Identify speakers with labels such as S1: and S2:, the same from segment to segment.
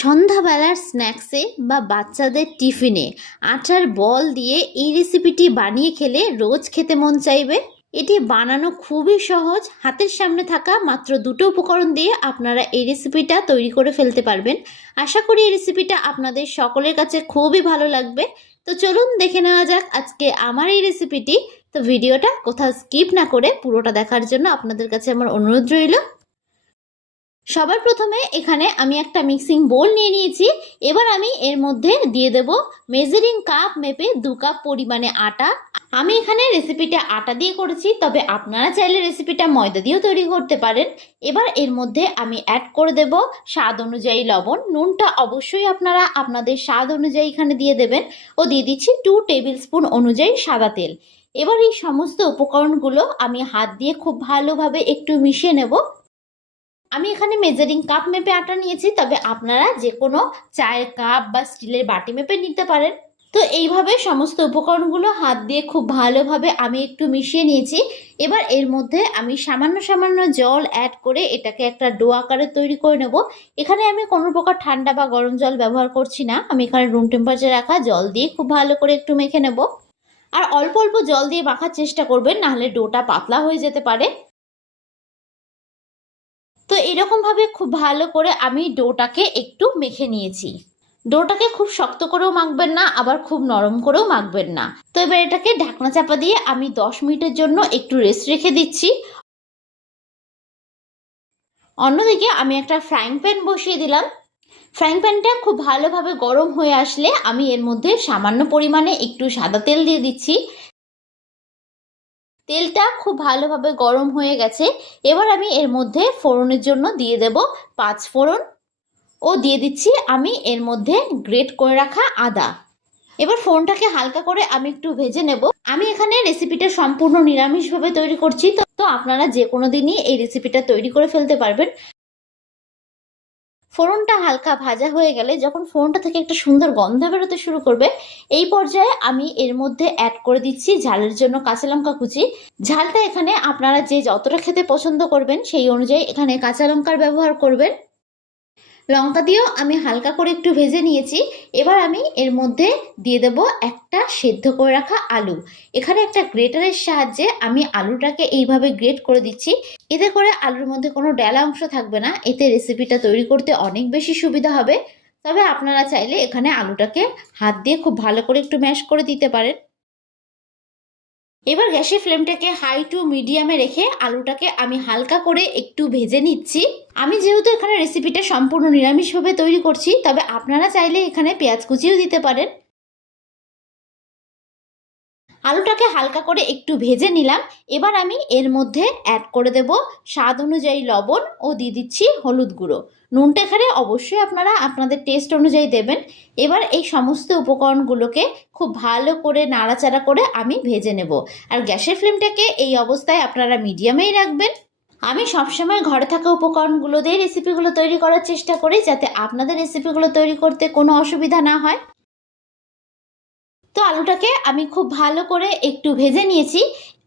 S1: সন্ধ্যাবেলার স্ন্যাক্সে বা বাচ্চাদের টিফিনে আটার বল দিয়ে এই রেসিপিটি বানিয়ে খেলে রোজ খেতে মন চাইবে। এটি বানানো খুবই সহজ। হাতের সামনে থাকা মাত্র দুটো উপকরণ দিয়ে আপনারা এই রেসিপিটা তৈরি করে ফেলতে পারবেন। আশা করি এই রেসিপিটা আপনাদের সকলের কাছে খুবই ভালো লাগবে। তো চলুন দেখে নেওয়া যাক আজকে আমার এই রেসিপিটি। তো ভিডিওটা কোথাও স্কিপ না করে পুরোটা দেখার জন্য আপনাদের কাছে আমার অনুরোধ রইল। সবার প্রথমে এখানে আমি একটা মিক্সিং বোল নিয়ে নিয়েছি। এবার আমি এর মধ্যে দিয়ে দেব মেজারিং কাপ মেপে দু কাপ পরিমাণে আটা। আমি এখানে রেসিপিটা আটা দিয়ে করেছি, তবে আপনারা চাইলে রেসিপিটা ময়দা দিয়েও তৈরি করতে পারেন। এবার এর মধ্যে আমি অ্যাড করে দেব স্বাদ অনুযায়ী লবণ। নুনটা অবশ্যই আপনারা আপনাদের স্বাদ অনুযায়ী এখানে দিয়ে দেবেন। ও দিয়ে দিচ্ছি টু টেবিল স্পুন অনুযায়ী সাদা তেল। এবার এই সমস্ত উপকরণগুলো আমি হাত দিয়ে খুব ভালোভাবে একটু মিশিয়ে নেব। আমি এখানে মেজারিং কাপ মেপে আটা নিয়েছি, তবে আপনারা যে কোনো চায়ের কাপ বা স্টিলের বাটি মেপে নিতে পারেন। তো এইভাবে সমস্ত উপকরণগুলো হাত দিয়ে খুব ভালোভাবে আমি একটু মিশিয়ে নিয়েছি। এবার এর মধ্যে আমি সামান্য সামান্য জল অ্যাড করে এটাকে একটা ডো আকারে তৈরি করে নেব। এখানে আমি কোনো প্রকার ঠান্ডা বা গরম জল ব্যবহার করছি না। আমি এখানে রুম টেম্পারেচার রাখা জল দিয়ে খুব ভালো করে একটু মেখে নেব। আর অল্প অল্প জল দিয়ে মাখার চেষ্টা করবেন, নাহলে ডোটা পাতলা হয়ে যেতে পারে। তো এরকমভাবে খুব ভালো করে আমি ডোটাকে একটু মেখে নিয়েছি। ডোটাকে খুব শক্ত করেও মাখবেন না, আবার খুব নরম করেও মাখবেন না। তো এবার এটাকে ঢাকনা চাপা দিয়ে আমি দশ মিনিটের জন্য একটু রেস্ট রেখে দিচ্ছি। অন্যদিকে আমি একটা ফ্রাইং প্যান বসিয়ে দিলাম। ফ্রাইং প্যানটা খুব ভালোভাবে গরম হয়ে আসলে আমি এর মধ্যে সামান্য পরিমাণে একটু সাদা তেল দিয়ে দিচ্ছি। তেলটা খুব ভালোভাবে গরম হয়ে গেছে। এবার আমি এর মধ্যে ফোড়নের জন্য দিয়ে দেব পাঁচ ফোড়ন। ও দিয়ে দিচ্ছি আমি এর মধ্যে গ্রেট করে রাখা আদা। এবার ফোনটাকে হালকা করে আমি একটু ভেজে নেব। আমি এখানে রেসিপিটা সম্পূর্ণ নিরামিষভাবে তৈরি করছি। তো তো আপনারা যে কোনো দিনই এই রেসিপিটা তৈরি করে ফেলতে পারবেন। ফোড়নটা হালকা ভাজা হয়ে গেলে যখন ফোড়নটা থেকে একটা সুন্দর গন্ধ বেরোতে শুরু করবে, এই পর্যায়ে আমি এর মধ্যে অ্যাড করে দিচ্ছি ঝালের জন্য কাঁচা লঙ্কা কুচি। ঝালটা এখানে আপনারা যে যতটা খেতে পছন্দ করবেন সেই অনুযায়ী এখানে কাঁচা লঙ্কার ব্যবহার করবেন। লঙ্কা দিয়েও আমি হালকা করে একটু ভেজে নিয়েছি। এবার আমি এর মধ্যে দিয়ে দেব একটা সেদ্ধ করে রাখা আলু। এখানে একটা গ্রেটারের সাহায্যে আমি আলুটাকে এইভাবে গ্রেট করে দিচ্ছি। এতে করে আলুর মধ্যে কোনো ডেলা অংশ থাকবে না। এতে রেসিপিটা তৈরি করতে অনেক বেশি সুবিধা হবে। তবে আপনারা চাইলে এখানে আলুটাকে হাত দিয়ে খুব ভালো করে একটু ম্যাশ করে দিতে পারেন। এবার গ্যাসের ফ্লেমটাকে হাই টু মিডিয়ামে রেখে আলুটাকে আমি হালকা করে একটু ভেজে নিচ্ছি। আমি যেহেতু এখানে রেসিপিটা সম্পূর্ণ নিরামিষভাবে তৈরি করছি, তবে আপনারা চাইলে এখানে পেঁয়াজ কুচিও দিতে পারেন। আলুটাকে হালকা করে একটু ভেজে নিলাম। এবার আমি এর মধ্যে অ্যাড করে দেব স্বাদ অনুযায়ী লবণ ও দিয়ে দিচ্ছি হলুদ গুঁড়ো। নুনটা এখানে অবশ্যই আপনারা আপনাদের টেস্ট অনুযায়ী দেবেন। এবার এই সমস্ত উপকরণগুলোকে খুব ভালো করে নাড়াচাড়া করে আমি ভেজে নেব। আর গ্যাসের ফ্লেমটাকে এই অবস্থায় আপনারা মিডিয়ামেই রাখবেন। আমি সবসময় ঘরে থাকা উপকরণগুলো দিয়ে রেসিপিগুলো তৈরি করার চেষ্টা করি যাতে আপনাদের রেসিপিগুলো তৈরি করতে কোনো অসুবিধা না হয়। তো আলুটাকে আমি খুব ভালো করে একটু ভেজে নিয়েছি।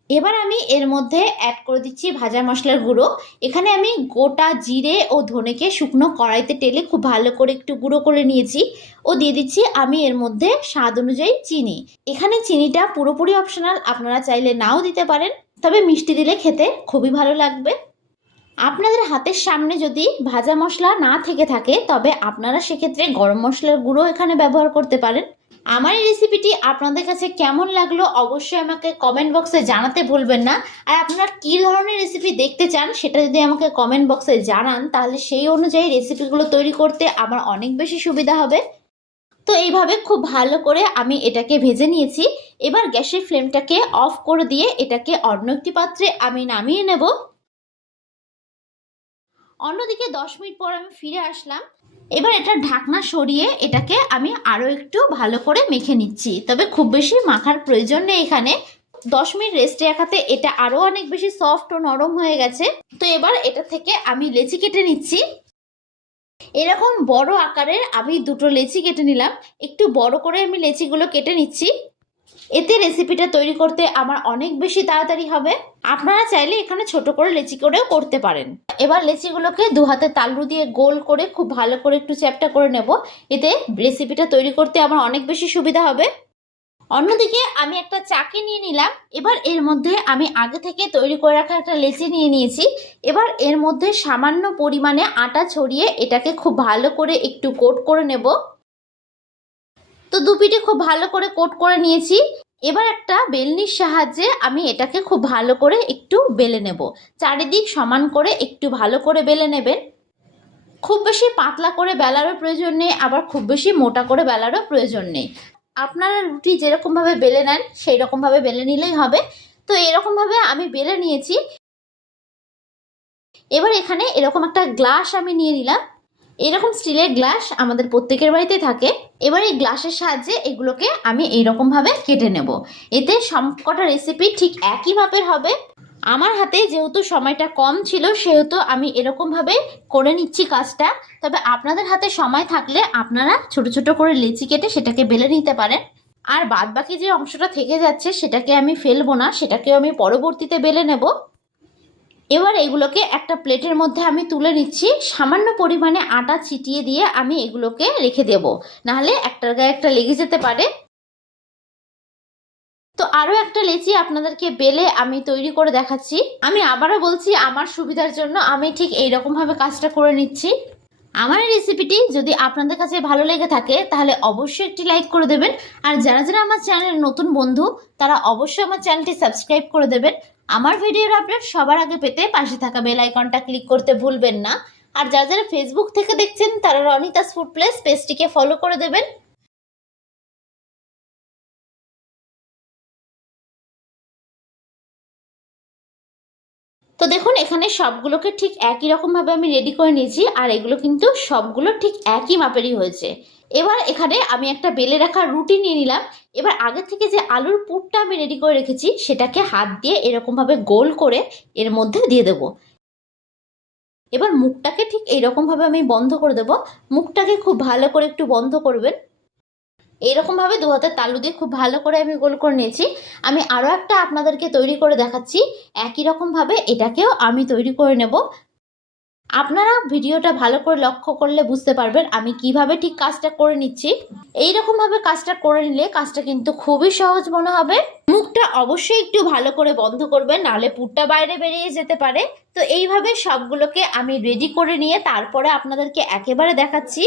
S1: এবার আমি এর মধ্যে অ্যাড করে দিচ্ছি ভাজা মশলার গুঁড়ো। এখানে আমি গোটা জিরে ও ধনেকে শুকনো কড়াইতে টেলে খুব ভালো করে একটু গুঁড়ো করে নিয়েছি। ও দিয়ে দিচ্ছি আমি এর মধ্যে স্বাদ অনুযায়ী চিনি। এখানে চিনিটা পুরোপুরি অপশনাল আপনারা চাইলে নাও দিতে পারেন। তবে মিষ্টি দিলে খেতে খুবই ভালো লাগবে। আপনাদের হাতের সামনে যদি ভাজা মশলা না থেকে থাকে, তবে আপনারা সেক্ষেত্রে গরম মশলার গুঁড়ো এখানে ব্যবহার করতে পারেন। আমার এই রেসিপিটি আপনাদের কাছে কেমন লাগল অবশ্যই আমাকে কমেন্ট বক্সে জানাতে ভুলবেন না। আর আপনারা কী ধরনের রেসিপি দেখতে চান সেটা যদি আমাকে কমেন্ট বক্সে জানান, তাহলে সেই অনুযায়ী রেসিপিগুলো তৈরি করতে আমার অনেক বেশি সুবিধা হবে। তো এইভাবে খুব ভালো করে আমি এটাকে ভেজে নিয়েছি। এবার গ্যাসের ফ্লেমটাকে অফ করে দিয়ে এটাকে অন্য একটি পাত্রে আমি নামিয়ে নেব। অন্যদিকে দশ মিনিট পর আমি ফিরে আসলাম। এবার এটা ঢাকনা সরিয়ে এটাকে আমি আরও একটু ভালো করে মেখে নিচ্ছি। তবে খুব বেশি মাখার প্রয়োজন নেই এখানে। দশ মিনিট রেস্টে রাখাতে এটা আরও অনেক বেশি সফট ও নরম হয়ে গেছে। তো এবার এটা থেকে আমি লেচি কেটে নিচ্ছি। এরকম বড় আকারের আমি দুটো লেচি কেটে নিলাম। একটু বড় করে আমি লেচিগুলো কেটে নিচ্ছি। এতে রেসিপিটা তৈরি করতে আমার অনেক বেশি তাড়াতাড়ি হবে। আপনারা চাইলে এখানে ছোট করে লেচি করেও করতে পারেন। এবার লেচিগুলোকে দু হাতে তালু দিয়ে গোল করে খুব ভালো করে একটু চ্যাপটা করে নেব। এতে রেসিপিটা তৈরি করতে আমার অনেক বেশি সুবিধা হবে। অন্যদিকে আমি একটা চাকি নিয়ে নিলাম। এবার এর মধ্যে আমি আগে থেকে তৈরি করে রাখা একটা লেচি নিয়ে নিয়েছি। এবার এর মধ্যে সামান্য পরিমাণে আটা ছড়িয়ে এটাকে খুব ভালো করে একটু কোট করে নেব। তো দুপিটি খুব ভালো করে কোট করে নিয়েছি। এবার একটা বেলনির সাহায্যে আমি এটাকে খুব ভালো করে একটু বেলে নেব। চারিদিক সমান করে একটু ভালো করে বেলে নেবেন। খুব বেশি পাতলা করে বেলারও প্রয়োজন নেই, আবার খুব বেশি মোটা করে বেলারও প্রয়োজন নেই। আপনারা রুটি যেরকমভাবে বেলে নেন সেই রকমভাবে বেলে নিলেই হবে। তো এরকমভাবে আমি বেলে নিয়েছি। এবার এখানে এরকম একটা গ্লাস আমি নিয়ে নিলাম। এরকম স্টিলের গ্লাস আমাদের প্রত্যেকের বাড়িতে থাকে। এবার এই গ্লাসের সাহায্যে এগুলোকে আমি এইরকমভাবে কেটে নেব। এতে সবকটা রেসিপি ঠিক একই হবে। আমার হাতে যেহেতু সময়টা কম ছিল, সেহেতু আমি এরকমভাবে করে নিচ্ছি কাজটা। তবে আপনাদের হাতে সময় থাকলে আপনারা ছোট ছোট করে লেচি কেটে সেটাকে বেলে নিতে পারেন। আর বাদ বাকি যে অংশটা থেকে যাচ্ছে, সেটাকে আমি ফেলব না, সেটাকেও আমি পরবর্তীতে বেলে নেব। এবার এগুলোকে একটা প্লেটের মধ্যে আমি তুলে নিচ্ছি। সামান্য পরিমাণে আটা ছিটিয়ে দিয়ে আমি এগুলোকে রেখে দেব। নাহলে একটার গায়ে একটা লেগে যেতে পারে। তো আরও একটা লেচি আপনাদেরকে বেলে আমি তৈরি করে দেখাচ্ছি। আমি আবারও বলছি, আমার সুবিধার জন্য আমি ঠিক এইরকমভাবে কাজটা করে নিচ্ছি। আমার এই রেসিপিটি যদি আপনাদের কাছে ভালো লেগে থাকে, তাহলে অবশ্যই একটি লাইক করে দেবেন। আর যারা যারা আমার চ্যানেলের নতুন বন্ধু, তারা অবশ্যই আমার চ্যানেলটি সাবস্ক্রাইব করে দেবেন। আমার ভিডিওর আপডেট সবার আগে পেতে পাশে থাকা বেল আইকনটা ক্লিক করতে ভুলবেন না। আর যারা যারা ফেসবুক থেকে দেখছেন, তারা রনিতাস ফুড প্লেস পেজটিকে ফলো করে দেবেন। তো দেখুন, এখানে সবগুলোকে ঠিক একই রকমভাবে আমি রেডি করে নিয়েছি, আর এগুলো কিন্তু সবগুলো ঠিক একই মাপেরই হয়েছে। এবার এখানে আমি একটা বেলে রাখা রুটি নিয়ে নিলাম। এবার আগে থেকে যে আলুর পুরটা আমি রেডি করে রেখেছি, সেটাকে হাত দিয়ে এরকমভাবে গোল করে এর মধ্যে দিয়ে দেব। এবার মুখটাকে ঠিক এইরকমভাবে আমি বন্ধ করে দেব। মুখটাকে খুব ভালো করে একটু বন্ধ করবেন। এইরকমভাবে দু হাতের তালু দিয়ে খুব ভালো করে আমি গোল করে নিয়েছি। আমি আরও একটা আপনাদেরকে তৈরি করে দেখাচ্ছি। একই রকমভাবে এটাকেও আমি তৈরি করে নেব। আপনারা ভিডিওটা ভালো করে লক্ষ্য করলে বুঝতে পারবেন আমি কীভাবে ঠিক কাজটা করে নিচ্ছি। এই রকম ভাবে কাজটা করে নিলে কাজটা কিন্তু খুবই সহজ মনে হবে। মুখটা অবশ্যই একটু ভালো করে বন্ধ করবেন, নাহলে পুরটা বাইরে বেরিয়ে যেতে পারে। তো এইভাবে সবগুলোকে আমি রেডি করে নিয়ে তারপরে আপনাদেরকে একেবারে দেখাচ্ছি।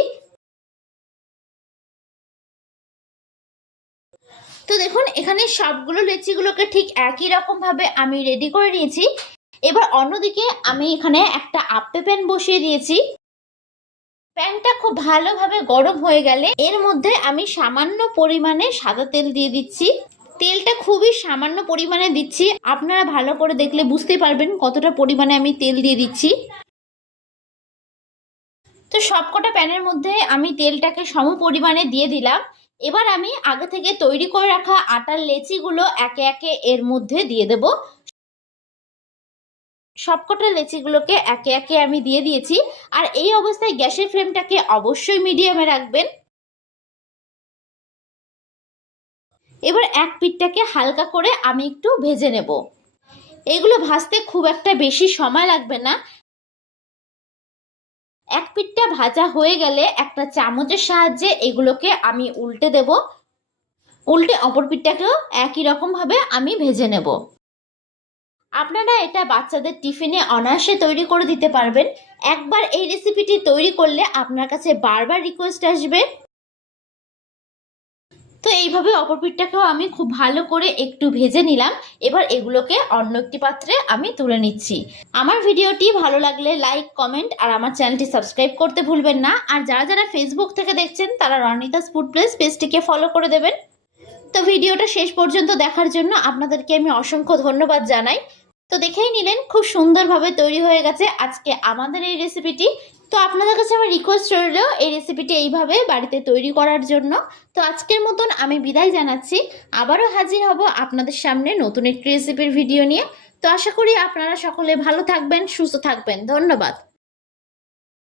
S1: তো দেখুন, এখানে সবগুলো লেচিগুলোকে ঠিক একই রকম ভাবে আমি রেডি করে নিয়েছি। এবার অন্যদিকে আমি এখানে একটা আপ্পে প্যান বসিয়ে দিয়েছি। প্যানটা খুব ভালোভাবে গরম হয়ে গেলে এর মধ্যে আমি সামান্য পরিমাণে সাদা তেল দিয়ে দিচ্ছি। তেলটা খুবই সামান্য পরিমাণে দিচ্ছি। আপনারা ভালো করে দেখলে বুঝতে পারবেন কতটা পরিমাণে আমি তেল দিয়ে দিচ্ছি। তো সবকটা প্যানের মধ্যে আমি তেলটাকে সম পরিমাণে দিয়ে দিলাম। এবার আমি আগে থেকে তৈরি করে রাখা আটার লেচিগুলো একে একে এর মধ্যে দিয়ে দেব। সবকটা লেচিগুলোকে একে একে আমি দিয়ে দিয়েছি। আর এই অবস্থায় গ্যাসের ফ্লেমটাকে অবশ্যই মিডিয়ামে রাখবেন। এবার এক পিঠটাকে হালকা করে আমি একটু ভেজে নেব। এগুলো ভাজতে খুব একটা বেশি সময় লাগবে না। এক পিঠটা ভাজা হয়ে গেলে একটা চামচের সাহায্যে এগুলোকে আমি উল্টে দেব। উল্টে অপর পিঠটাকেও একই রকমভাবে আমি ভেজে নেব। আপনারা এটা বাচ্চাদের টিফিনে অনায়াসে তৈরি করে দিতে পারবেন। একবার এই রেসিপিটি তৈরি করলে আপনার কাছে বারবার রিকোয়েস্ট আসবে। তো এইভাবে অপর পিঠটাকেও আমি খুব ভালো করে একটু ভেজে নিলাম। এবার এগুলোকে অন্য একটি পাত্রে আমি তুলে নিচ্ছি। আমার ভিডিওটি ভালো লাগলে লাইক কমেন্ট আর আমার চ্যানেলটি সাবস্ক্রাইব করতে ভুলবেন না। আর যারা যারা ফেসবুক থেকে দেখছেন, তারা রনিতাস ফুড প্লেস পেজটিকে ফলো করে দেবেন। তো ভিডিওটা শেষ পর্যন্ত দেখার জন্য আপনাদেরকে আমি অসংখ্য ধন্যবাদ জানাই। তো দেখেই নিলেন, খুব সুন্দরভাবে তৈরি হয়ে গেছে আজকে আমাদের এই রেসিপিটি তো আপনাদের কাছে আমার রিকোয়েস্ট রইল এই রেসিপিটি এইভাবে বাড়িতে তৈরি করার জন্য। তো আজকের মতন আমি বিদায় জানাচ্ছি। আবারও হাজির হব আপনাদের সামনে নতুন একটি রেসিপির ভিডিও নিয়ে। তো আশা করি আপনারা সকলে ভালো থাকবেন, সুস্থ থাকবেন। ধন্যবাদ।